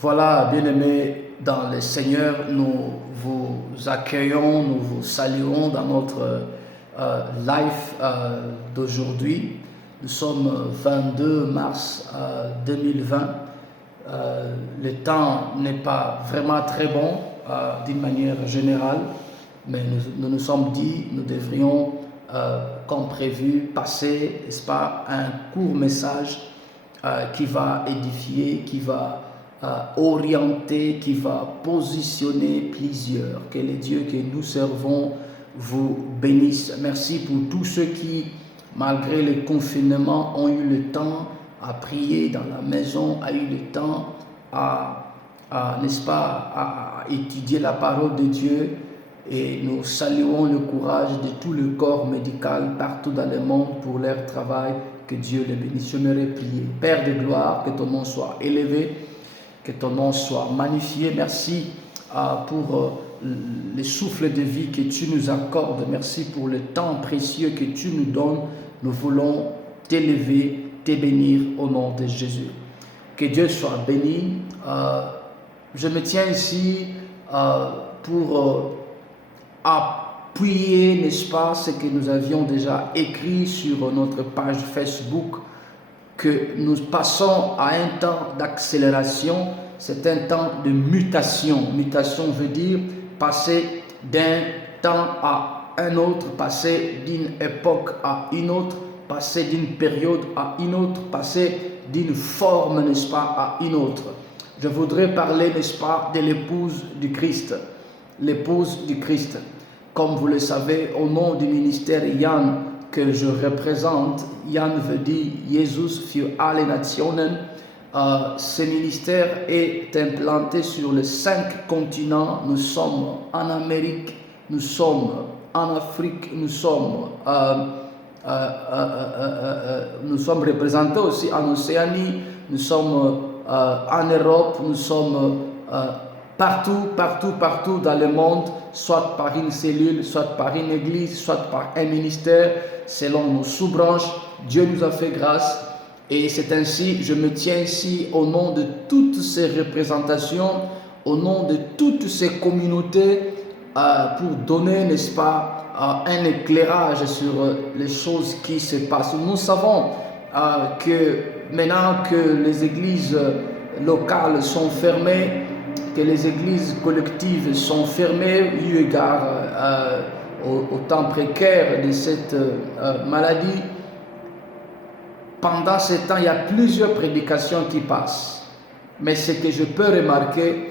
Voilà, bien-aimés dans le Seigneur, nous vous accueillons, nous vous saluons dans notre live d'aujourd'hui. Nous sommes 22 mars 2020. Le temps n'est pas vraiment très bon d'une manière générale, mais nous nous sommes dit nous devrions, comme prévu, passer, n'est-ce pas, un court message qui va édifier, qui va orienter, qui va positionner plusieurs. Que les dieux que nous servons vous bénissent. Merci pour tous ceux qui, malgré le confinement, ont eu le temps à prier dans la maison, a eu le temps n'est-ce pas, à étudier la parole de Dieu. Et nous saluons le courage de tout le corps médical partout dans le monde pour leur travail. Que Dieu les bénisse. J'aimerais prier. Père de gloire, que ton nom soit élevé, que ton nom soit magnifié. Merci pour le souffle de vie que tu nous accordes. Merci pour le temps précieux que tu nous donnes. Nous voulons t'élever, te bénir au nom de Jésus. Que Dieu soit béni. Je me tiens ici pour appuyer, n'est-ce pas, ce que nous avions déjà écrit sur notre page Facebook, que nous passons à un temps d'accélération, c'est un temps de mutation. Mutation veut dire passer d'un temps à un autre, passer d'une époque à une autre, passer d'une période à une autre, passer d'une forme, n'est-ce pas, à une autre. Je voudrais parler, n'est-ce pas, de l'épouse du Christ. L'épouse du Christ. Comme vous le savez, au nom du ministère Yann que je représente, Yann veut dire Jesus für alle Nationen. Ce ministère est implanté sur les 5 continents. Nous sommes en Amérique, nous sommes en Afrique, nous sommes représentés aussi en Océanie, nous sommes en Europe, nous sommes partout dans le monde, soit par une cellule, soit par une église, soit par un ministère, selon nos sous-branches. Dieu nous a fait grâce et c'est ainsi, je me tiens ici au nom de toutes ces représentations, au nom de toutes ces communautés, pour donner, n'est-ce pas, un éclairage sur les choses qui se passent. Nous savons que maintenant que les églises locales sont fermées, que les églises collectives sont fermées, eu égard au temps précaire de cette maladie. Pendant ce temps, il y a plusieurs prédications qui passent. Mais ce que je peux remarquer,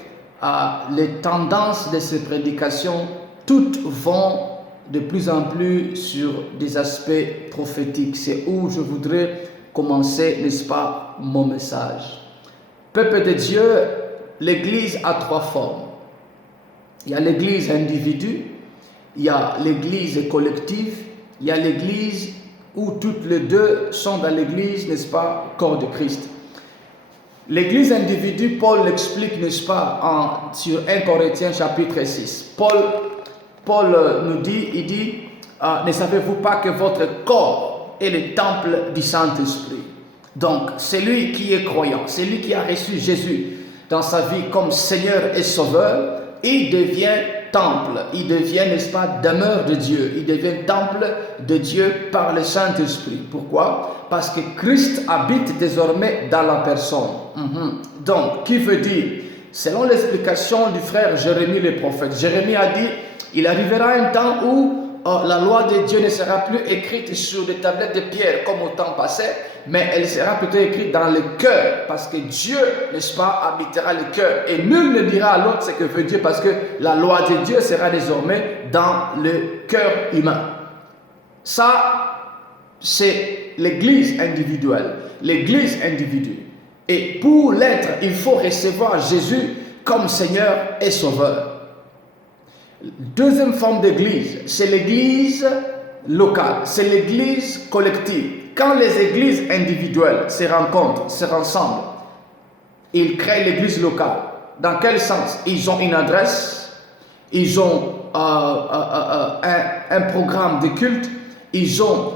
les tendances de ces prédications, toutes vont de plus en plus sur des aspects prophétiques. C'est où je voudrais commencer, n'est-ce pas, mon message. Peuple de Dieu, l'Église a 3 formes. Il y a l'Église individu, il y a l'Église collective, il y a l'Église où toutes les deux sont dans l'Église, n'est-ce pas, corps de Christ. L'Église individu, Paul l'explique, n'est-ce pas, sur 1 Corinthiens chapitre 6. Paul nous dit, il dit, ne savez-vous pas que votre corps est le temple du Saint-Esprit? Donc, celui qui est croyant, celui qui a reçu Jésus dans sa vie comme Seigneur et Sauveur, il devient temple, il devient, n'est-ce pas, demeure de Dieu, il devient temple de Dieu par le Saint-Esprit. Pourquoi? Parce que Christ habite désormais dans la personne. Donc, qui veut dire, selon l'explication du frère Jérémie le prophète, Jérémie a dit, il arrivera un temps où la loi de Dieu ne sera plus écrite sur des tablettes de pierre comme au temps passé, mais elle sera plutôt écrite dans le cœur, parce que Dieu, n'est-ce pas, habitera le cœur. Et nul ne dira à l'autre ce que veut Dieu, parce que la loi de Dieu sera désormais dans le cœur humain. Ça, c'est l'église individuelle, l'église individuelle. Et pour l'être, il faut recevoir Jésus comme Seigneur et Sauveur. Deuxième forme d'église, c'est l'église locale, c'est l'église collective. Quand les églises individuelles se rencontrent, se rassemblent, ils créent l'église locale. Dans quel sens? Ils ont une adresse, ils ont un programme de culte, ils ont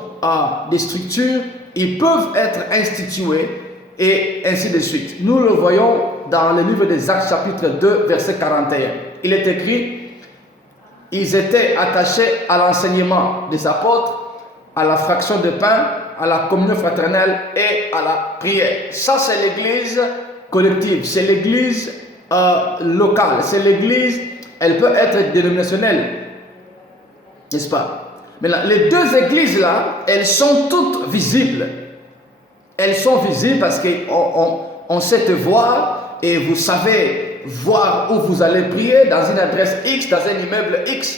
des structures, ils peuvent être institués et ainsi de suite. Nous le voyons dans le livre des Actes chapitre 2 verset 41. Il est écrit, ils étaient attachés à l'enseignement des apôtres, à la fraction de pain, à la communion fraternelle et à la prière. Ça, c'est l'église collective, c'est l'église locale, c'est l'église, elle peut être dénominationnelle, n'est-ce pas? Mais là, les deux églises là, elles sont toutes visibles. Elles sont visibles parce qu'on sait te voir et vous savez voir où vous allez prier dans une adresse X, dans un immeuble X.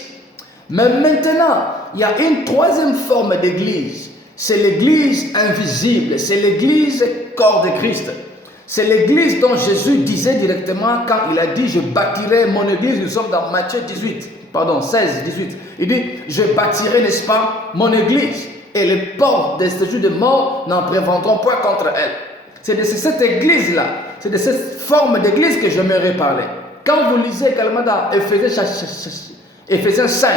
Mais maintenant, il y a une troisième forme d'église. C'est l'église invisible, c'est l'église corps de Christ. C'est l'église dont Jésus disait directement quand il a dit « Je bâtirai mon église ». Nous sommes dans Matthieu 16, 18. Il dit « Je bâtirai, n'est-ce pas, mon église et les portes des séjours de mort n'en prévaudront point contre elle ». C'est de cette église-là, c'est de cette forme d'église que j'aimerais parler. Quand vous lisez également dans Éphésiens 5,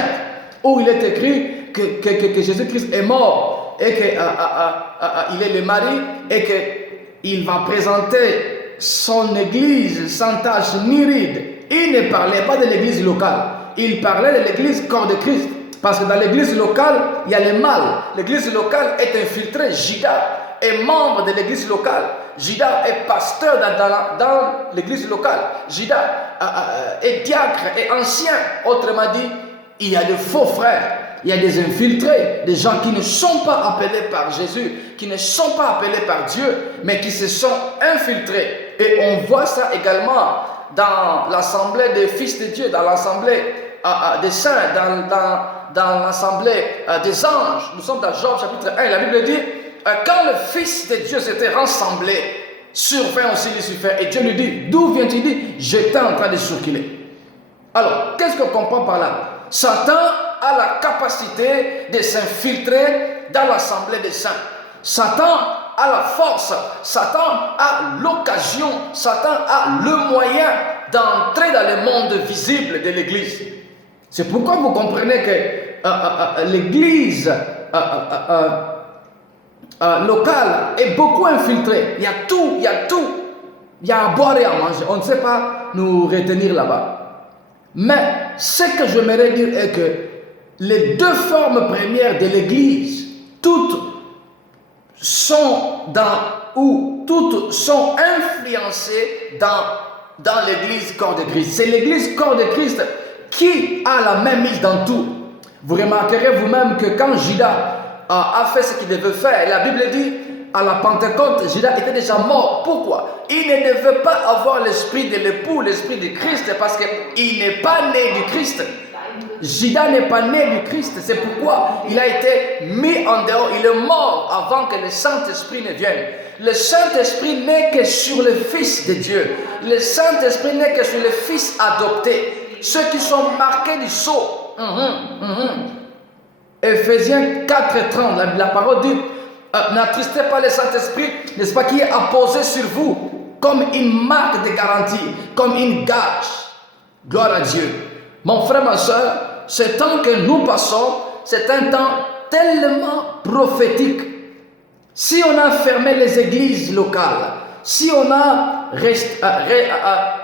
où il est écrit que Jésus-Christ est mort et qu'il est le mari et qu'il va présenter son église sans tache ni ride. Il ne parlait pas de l'église locale, il parlait de l'église corps de Christ. Parce que dans l'église locale, il y a le mal. L'église locale est infiltrée. Judas est membre de l'église locale. Judas est pasteur dans l'église locale. Judas est diacre et ancien. Autrement dit, il y a de faux frères. Il y a des infiltrés, des gens qui ne sont pas appelés par Jésus, qui ne sont pas appelés par Dieu, mais qui se sont infiltrés. Et on voit ça également dans l'assemblée des fils de Dieu, dans l'assemblée des saints, dans l'assemblée des anges. Nous sommes dans Job chapitre 1. La Bible dit, quand le fils de Dieu s'était rassemblé, survint aussi Lucifer. Et Dieu lui dit, d'où viens-tu? Il dit, j'étais en train de circuler. Alors, qu'est-ce qu'on comprend par là? Satan a la capacité de s'infiltrer dans l'assemblée des saints. Satan a la force, Satan a l'occasion, Satan a le moyen d'entrer dans le monde visible de l'église. C'est pourquoi vous comprenez que l'église locale est beaucoup infiltrée. Il y a tout. Il y a à boire et à manger. On ne sait pas nous retenir là-bas. Mais ce que j'aimerais dire est que les deux formes premières de l'église, toutes sont toutes sont influencées dans l'église corps de Christ. C'est l'église corps de Christ qui a la même mise dans tout. Vous remarquerez vous-même que quand Judas a fait ce qu'il devait faire, la Bible dit, à la Pentecôte, Judas était déjà mort. Pourquoi? Il ne devait pas avoir l'esprit de l'époux, l'esprit du Christ, parce qu'il n'est pas né du Christ. Judas n'est pas né du Christ, c'est pourquoi il a été mis en dehors, il est mort avant que le Saint-Esprit ne vienne. Le Saint-Esprit n'est que sur le Fils de Dieu. Le Saint-Esprit n'est que sur le Fils adopté. Ceux qui sont marqués du sceau. Éphésiens 4:30, la parole dit, n'attristez pas le Saint-Esprit, n'est-ce pas, qui est apposé sur vous, comme une marque de garantie, comme une gage. Gloire à Dieu. Mon frère, ma soeur, ce temps que nous passons, c'est un temps tellement prophétique. Si on a fermé les églises locales, si on a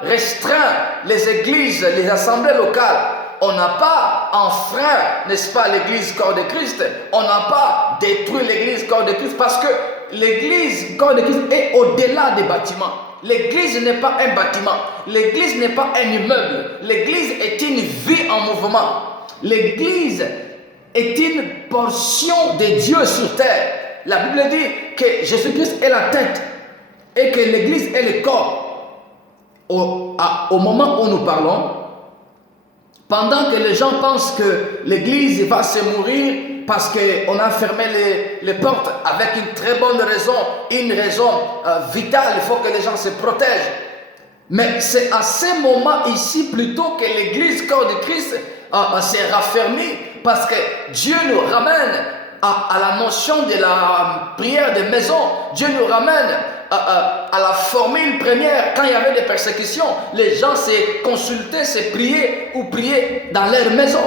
restreint les églises, les assemblées locales, on n'a pas enfreint, n'est-ce pas, l'église corps de Christ. On n'a pas détruit l'église corps de Christ parce que l'église corps de Christ est au-delà des bâtiments. L'église n'est pas un bâtiment. L'église n'est pas un immeuble. L'église est une vie en mouvement. L'église est une portion de Dieu sur terre. La Bible dit que Jésus-Christ est la tête et que l'église est le corps. Au moment où nous parlons, pendant que les gens pensent que l'église va se mourir parce qu'on a fermé les portes avec une très bonne raison, une raison vitale, il faut que les gens se protègent. Mais c'est à ce moment ici plutôt que l'église corps de Christ s'est raffermie parce que Dieu nous ramène à la notion de la prière de maison. Dieu nous ramène à la formule première. Quand il y avait des persécutions, les gens se consultaient, se priaient ou priaient dans leur maison.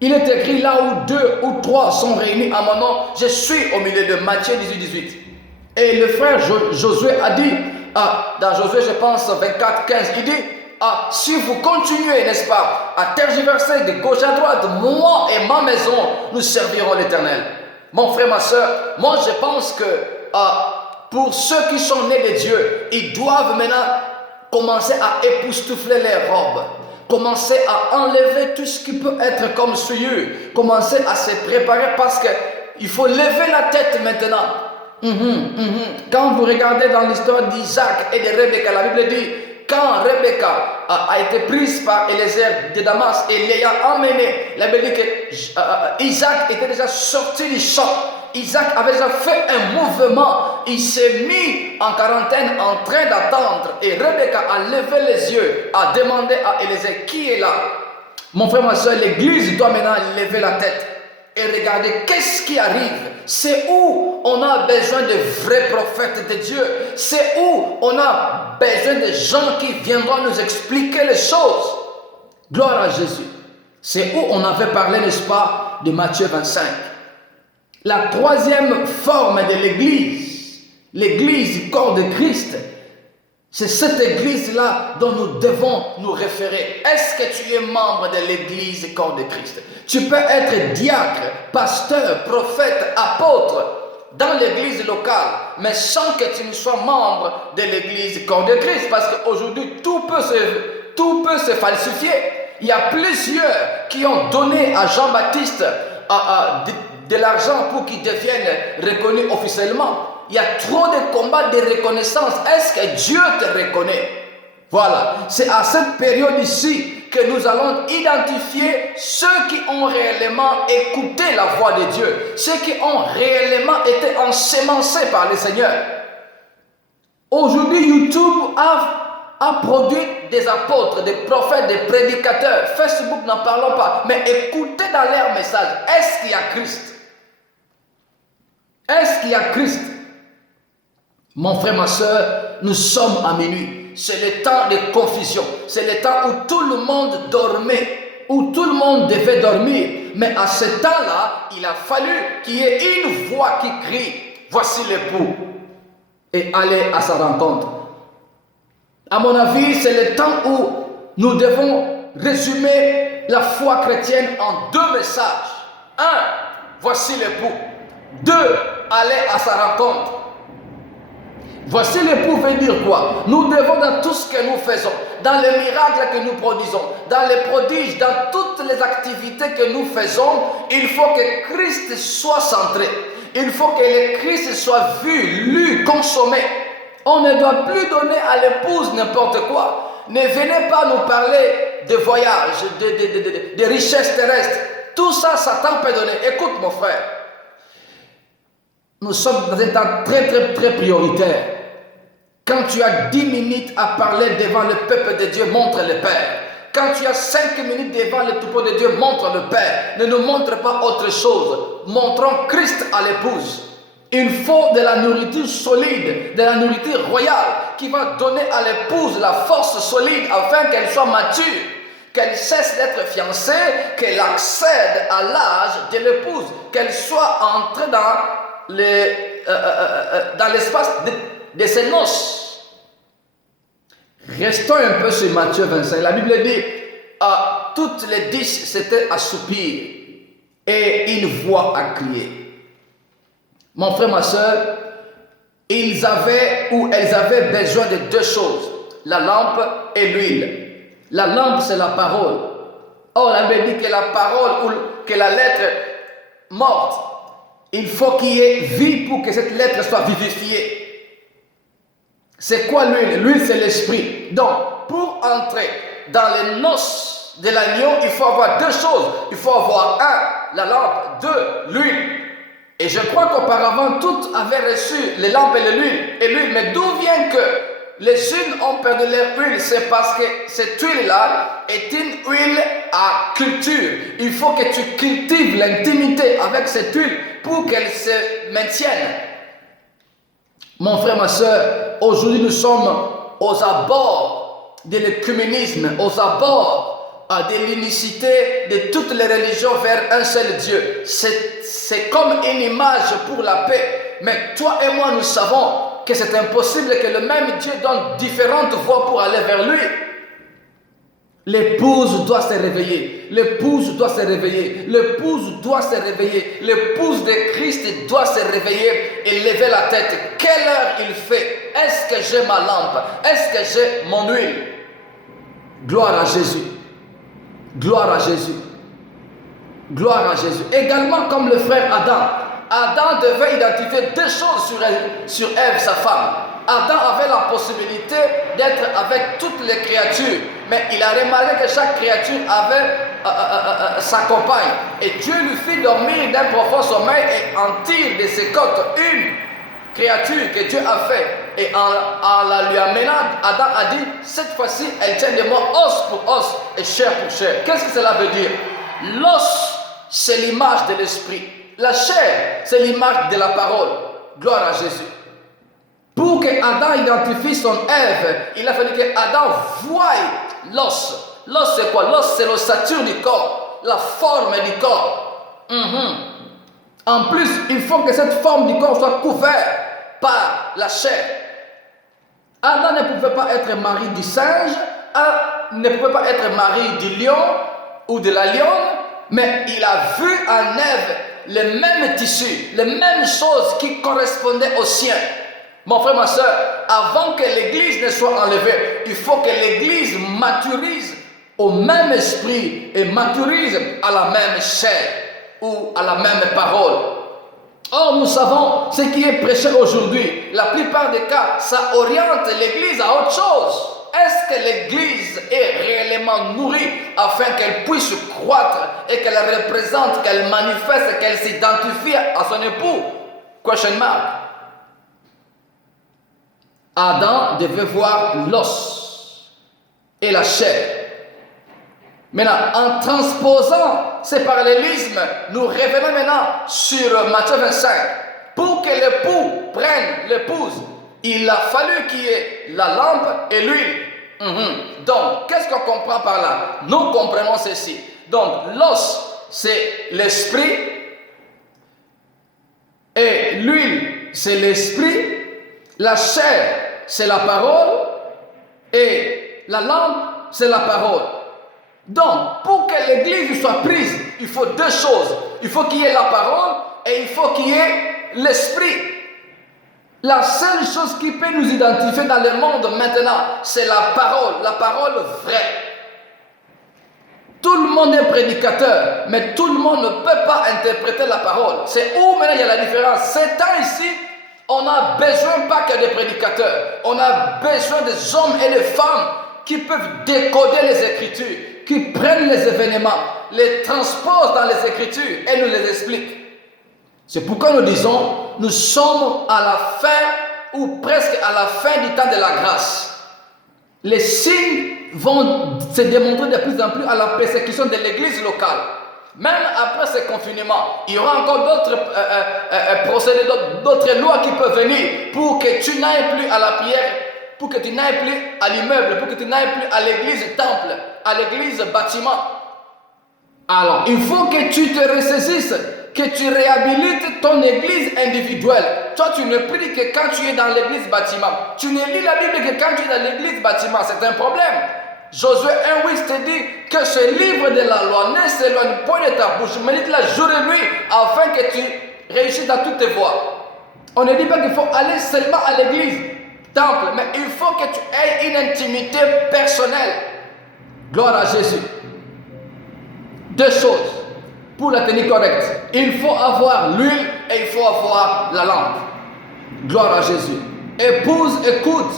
Il est écrit là où 2 ou 3 sont réunis à mon nom, je suis au milieu de Matthieu 18. Et le frère Josué a dit, dans Josué, je pense, 24, 15, il dit, si vous continuez, n'est-ce pas, à tergiverser de gauche à droite, moi et ma maison, nous servirons l'Éternel. Mon frère, ma soeur, moi je pense que pour ceux qui sont nés de Dieu, ils doivent maintenant commencer à époustoufler les robes, commencer à enlever tout ce qui peut être comme souillure, commencer à se préparer parce qu'il faut lever la tête maintenant. Quand vous regardez dans l'histoire d'Isaac et de Rebecca, la Bible dit, quand Rebecca a été prise par Eliezer de Damas et l'ayant emmenée, la Bible dit que Isaac était déjà sorti du champ. Isaac avait déjà fait un mouvement, il s'est mis en quarantaine en train d'attendre et Rebecca a levé les yeux, a demandé à Eliezer qui est là. Mon frère, ma soeur, l'église doit maintenant lever la tête et regarder qu'est-ce qui arrive. C'est où on a besoin de vrais prophètes de Dieu. C'est où on a besoin de gens qui viendront nous expliquer les choses. Gloire à Jésus. C'est où on avait parlé, n'est-ce pas, de Matthieu 25. La troisième forme de l'église corps de Christ, c'est cette église-là dont nous devons nous référer. Est-ce que tu es membre de l'église corps de Christ? Tu peux être diacre, pasteur, prophète, apôtre dans l'église locale, mais sans que tu ne sois membre de l'église corps de Christ, parce qu'aujourd'hui tout peut se falsifier. Il y a plusieurs qui ont donné à Jean-Baptiste de l'argent pour qu'il devienne reconnu officiellement. Il y a trop de combats de reconnaissance. Est-ce que Dieu te reconnaît? Voilà, c'est à cette période ici que nous allons identifier ceux qui ont réellement écouté la voix de Dieu, ceux qui ont réellement été ensemencés par le Seigneur. Aujourd'hui, YouTube a produit des apôtres, des prophètes, des prédicateurs. Facebook, n'en parlons pas, mais écoutez dans leur message. Est-ce qu'il y a Christ? Est-ce qu'il y a Christ? Mon frère, ma soeur, nous sommes à minuit. C'est le temps de confusion. C'est le temps où tout le monde dormait, où tout le monde devait dormir. Mais à ce temps-là, il a fallu qu'il y ait une voix qui crie, voici l'époux, et aller à sa rencontre. À mon avis, c'est le temps où nous devons résumer la foi chrétienne en deux messages. Un, voici l'époux. Deux, aller à sa rencontre. Voici l'époux veut dire quoi? Nous devons dans tout ce que nous faisons, dans les miracles que nous produisons, dans les prodiges, dans toutes les activités que nous faisons, il faut que Christ soit centré. Il faut que le Christ soit vu, lu, consommé. On ne doit plus donner à l'épouse n'importe quoi. Ne venez pas nous parler de voyages, de richesses terrestres. Tout ça, Satan peut donner. Écoute mon frère, nous sommes dans un temps très prioritaire. Quand tu as 10 minutes à parler devant le peuple de Dieu, montre le Père. Quand tu as 5 minutes devant le troupeau de Dieu, montre le Père. Ne nous montre pas autre chose. Montrons Christ à l'épouse. Il faut de la nourriture solide, de la nourriture royale qui va donner à l'épouse la force solide afin qu'elle soit mature, qu'elle cesse d'être fiancée, qu'elle accède à l'âge de l'épouse, qu'elle soit entrée dans l'espace de ses noces. Restons un peu sur Matthieu 25. La Bible dit, toutes les 10 s'étaient assoupies et une voix a crié. Mon frère, ma soeur, elles avaient besoin de deux choses, la lampe et l'huile. La lampe, c'est la parole. Or, la Bible dit que la parole ou que la lettre morte, il faut qu'il y ait vie pour que cette lettre soit vivifiée. C'est quoi l'huile? L'huile, c'est l'esprit. Donc, pour entrer dans les noces de l'agneau, il faut avoir deux choses. Il faut avoir un, la lampe, deux, l'huile. Et je crois qu'auparavant, toutes avaient reçu les lampes et l'huile. Mais d'où vient que les unes ont perdu leur huile? C'est parce que cette huile-là est une huile à culture. Il faut que tu cultives l'intimité avec cette huile pour qu'elle se maintienne. Mon frère, ma soeur, aujourd'hui nous sommes aux abords de l'œcuménisme, aux abords de l'unicité de toutes les religions vers un seul Dieu. C'est comme une image pour la paix. Mais toi et moi, nous savons que c'est impossible que le même Dieu donne différentes voies pour aller vers lui. L'épouse doit se réveiller, l'épouse doit se réveiller, l'épouse doit se réveiller, l'épouse de Christ doit se réveiller et lever la tête. Quelle heure il fait? Est-ce que j'ai ma lampe? Est-ce que j'ai mon huile? Gloire à Jésus. Gloire à Jésus. Gloire à Jésus. Également comme le frère Adam. Adam devait identifier deux choses sur Ève, sa femme. Adam avait la possibilité d'être avec toutes les créatures, mais il a remarqué que chaque créature avait sa compagne. Et Dieu lui fit dormir d'un profond sommeil et en tire de ses côtes une créature que Dieu a fait. Et en la lui amenant, Adam a dit, cette fois-ci, elle tient de moi os pour os et chair pour chair. Qu'est-ce que cela veut dire? L'os, c'est l'image de l'esprit. La chair, c'est l'image de la parole. Gloire à Jésus. Pour que Adam identifie son Ève, il a fallu que Adam voie l'os. L'os, c'est quoi? L'os, c'est l'ossature du corps, la forme du corps. En plus, il faut que cette forme du corps soit couverte par la chair. Adam ne pouvait pas être mari du singe, ne pouvait pas être mari du lion ou de la lionne, mais il a vu en Ève les mêmes tissus, les mêmes choses qui correspondaient aux siens. Mon frère, ma soeur, avant que l'église ne soit enlevée, il faut que l'église maturise au même esprit et maturise à la même chair ou à la même parole. Or, nous savons ce qui est prêché aujourd'hui. La plupart des cas, ça oriente l'église à autre chose. Est-ce que l'église est réellement nourrie afin qu'elle puisse croître et qu'elle représente, qu'elle manifeste, qu'elle s'identifie à son époux? Question mark. Adam devait voir l'os et la chair. Maintenant, en transposant ces parallélismes, nous revenons maintenant sur Matthieu 25. Pour que l'époux prenne l'épouse, il a fallu qu'il y ait la lampe et l'huile. Donc, qu'est-ce qu'on comprend par là? Nous comprenons ceci. Donc, l'os, c'est l'esprit. Et l'huile, c'est l'esprit. La chair, c'est la parole. Et la lampe, c'est la parole. Donc, pour que l'église soit prise, il faut deux choses. Il faut qu'il y ait la parole et il faut qu'il y ait l'esprit. La seule chose qui peut nous identifier dans le monde maintenant, c'est la parole vraie. Tout le monde est prédicateur, mais tout le monde ne peut pas interpréter la parole. C'est où maintenant il y a la différence. Ces temps ici, on a besoin pas que des prédicateurs. On a besoin des hommes et des femmes qui peuvent décoder les Écritures, qui prennent les événements, les transposent dans les Écritures et nous les expliquent. C'est pourquoi nous disons, nous sommes à la fin ou presque à la fin du temps de la grâce. Les signes vont se démontrer de plus en plus à la persécution de l'église locale. Même après ce confinement, il y aura encore d'autres procédés, d'autres lois qui peuvent venir pour que tu n'ailles plus à la prière, pour que tu n'ailles plus à l'immeuble, pour que tu n'ailles plus à l'église temple, à l'église bâtiment. Alors, il faut que tu te ressaisisses, que tu réhabilites ton église individuelle. Toi, tu ne pries que quand tu es dans l'église bâtiment. Tu ne lis la Bible que quand tu es dans l'église bâtiment. C'est un problème. Josué 1:8 te dit que ce livre de la loi ne s'éloigne point de ta bouche. Médite-la jour et nuit afin que tu réussisses dans toutes tes voies. On ne dit pas qu'il faut aller seulement à l'église temple, mais il faut que tu aies une intimité personnelle. Gloire à Jésus. Deux choses pour la tenue correcte. Il faut avoir l'huile et il faut avoir la lampe. Gloire à Jésus. Épouse, écoute.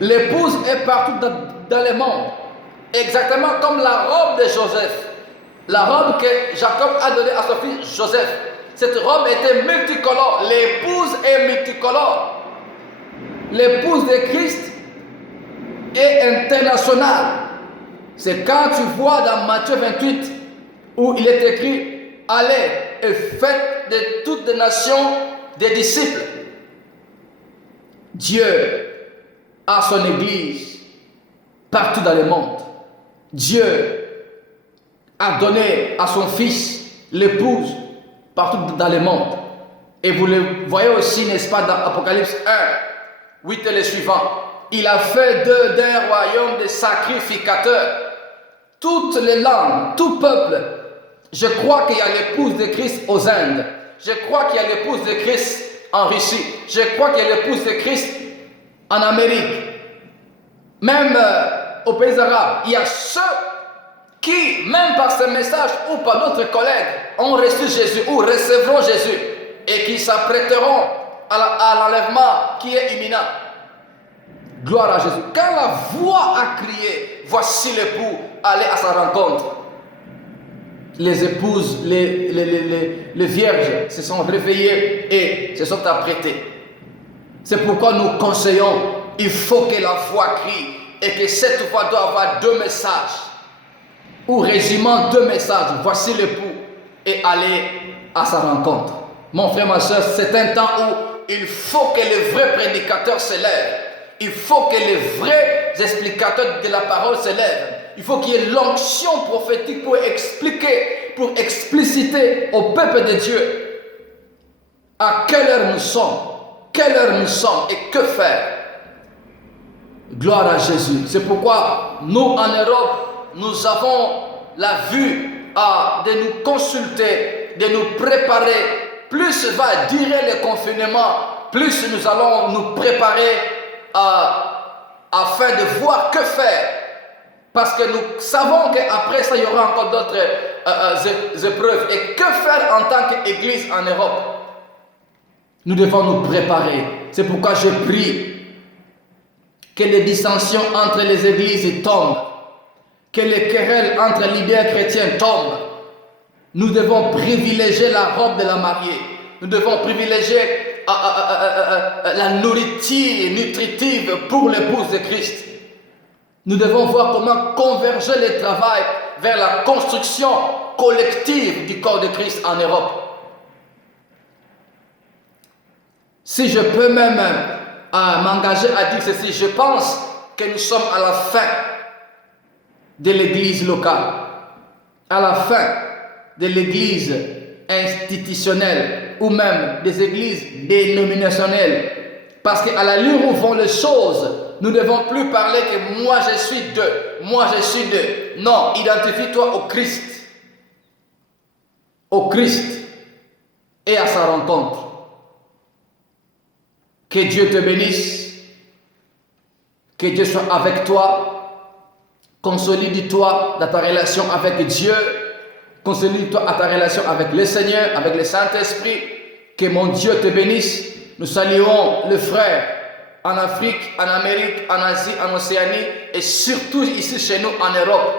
L'épouse est partout dans le monde. Exactement comme la robe de Joseph. La robe que Jacob a donnée à son fils Joseph. Cette robe était multicolore. L'épouse est multicolore. L'épouse de Christ est internationale. C'est quand tu vois dans Matthieu 28 où il est écrit « Allez et faites de toutes les nations des disciples ». Dieu a son église partout dans le monde. Dieu a donné à son fils l'épouse partout dans le monde. Et vous le voyez aussi, n'est-ce pas, dans Apocalypse 1. 8 et les suivants. Il a fait d'eux d'un royaume de sacrificateurs. Toutes les langues, tout peuple. Je crois qu'il y a l'épouse de Christ aux Indes. Je crois qu'il y a l'épouse de Christ en Russie. Je crois qu'il y a l'épouse de Christ en Amérique. Même aux pays arabes. Il y a ceux qui, même par ce message ou par d'autres collègues, ont reçu Jésus ou recevront Jésus et qui s'apprêteront à l'enlèvement qui est imminent. Gloire à Jésus. Quand la voix a crié, voici l'époux, allez à sa rencontre. Les épouses, les vierges se sont réveillées et se sont apprêtées. C'est pourquoi nous conseillons, il faut que la voix crie et que cette voix doit avoir 2 messages. Ou résumant 2 messages, voici l'époux et allez à sa rencontre. Mon frère, ma soeur, c'est un temps où il faut que les vrais prédicateurs se lèvent. Il faut que les vrais explicateurs de la parole se lèvent. Il faut qu'il y ait l'onction prophétique pour expliquer, pour expliciter au peuple de Dieu à quelle heure nous sommes, et que faire. Gloire à Jésus. C'est pourquoi nous en Europe, nous avons la vue de nous consulter, de nous préparer. Plus va durer le confinement, plus nous allons nous préparer afin de voir que faire. Parce que nous savons qu'après ça, il y aura encore d'autres épreuves. Et que faire en tant qu'Église en Europe? Nous devons nous préparer. C'est pourquoi je prie que les dissensions entre les églises tombent, que les querelles entre leaders chrétiens tombent. Nous devons privilégier la robe de la mariée. Nous devons privilégier la nourriture nutritive pour l'épouse de Christ. Nous devons voir comment converger le travail vers la construction collective du corps de Christ en Europe. Si je peux même m'engager à dire ceci, je pense que nous sommes à la fin de l'église locale, à la fin de l'église institutionnelle ou même des églises dénominationnelles. Parce qu'à la ligne où vont les choses, nous ne devons plus parler que moi je suis d'eux. Non, identifie-toi au Christ. Au Christ et à sa rencontre. Que Dieu te bénisse. Que Dieu soit avec toi. Consolide-toi dans ta relation avec Dieu. Consolide-toi à ta relation avec le Seigneur, avec le Saint-Esprit. Que mon Dieu te bénisse. Nous saluons le frère en Afrique, en Amérique, en Asie, en Océanie et surtout ici chez nous en Europe.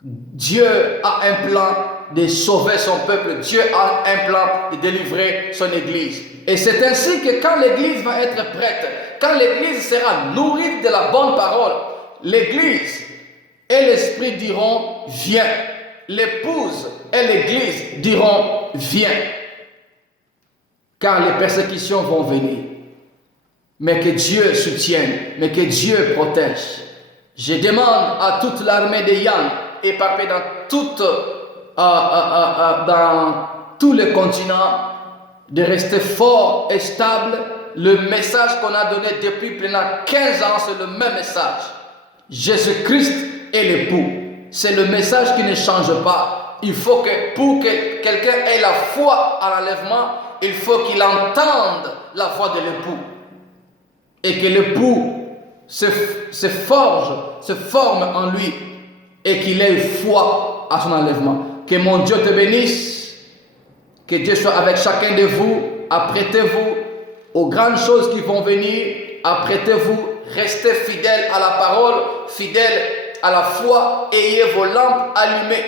Dieu a un plan de sauver son peuple. Dieu a un plan de délivrer son Église. Et c'est ainsi que quand l'Église va être prête, quand l'Église sera nourrie de la bonne parole, l'Église et l'Esprit diront « Viens ». L'épouse et l'Église diront « Viens ». Car les persécutions vont venir. Mais que Dieu soutienne, mais que Dieu protège. Je demande à toute l'armée de Yann, éparpillée dans tous les continents, de rester fort et stable. Le message qu'on a donné depuis pendant 15 ans, c'est le même message. Jésus-Christ est l'époux. C'est le message qui ne change pas. Il faut que pour que quelqu'un ait la foi à l'enlèvement, il faut qu'il entende la voix de l'époux. Et que l'époux se forme en lui. Et qu'il ait foi à son enlèvement. Que mon Dieu te bénisse. Que Dieu soit avec chacun de vous. Apprêtez-vous aux grandes choses qui vont venir. Apprêtez-vous. Restez fidèles à la parole. Fidèles à la foi. Ayez vos lampes allumées.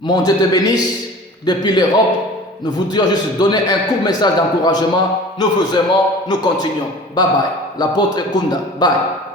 Mon Dieu te bénisse. Depuis l'Europe. Nous voudrions juste donner un court message d'encouragement. Nous vous aimons, nous continuons. Bye bye. L'apôtre Kunda. Bye.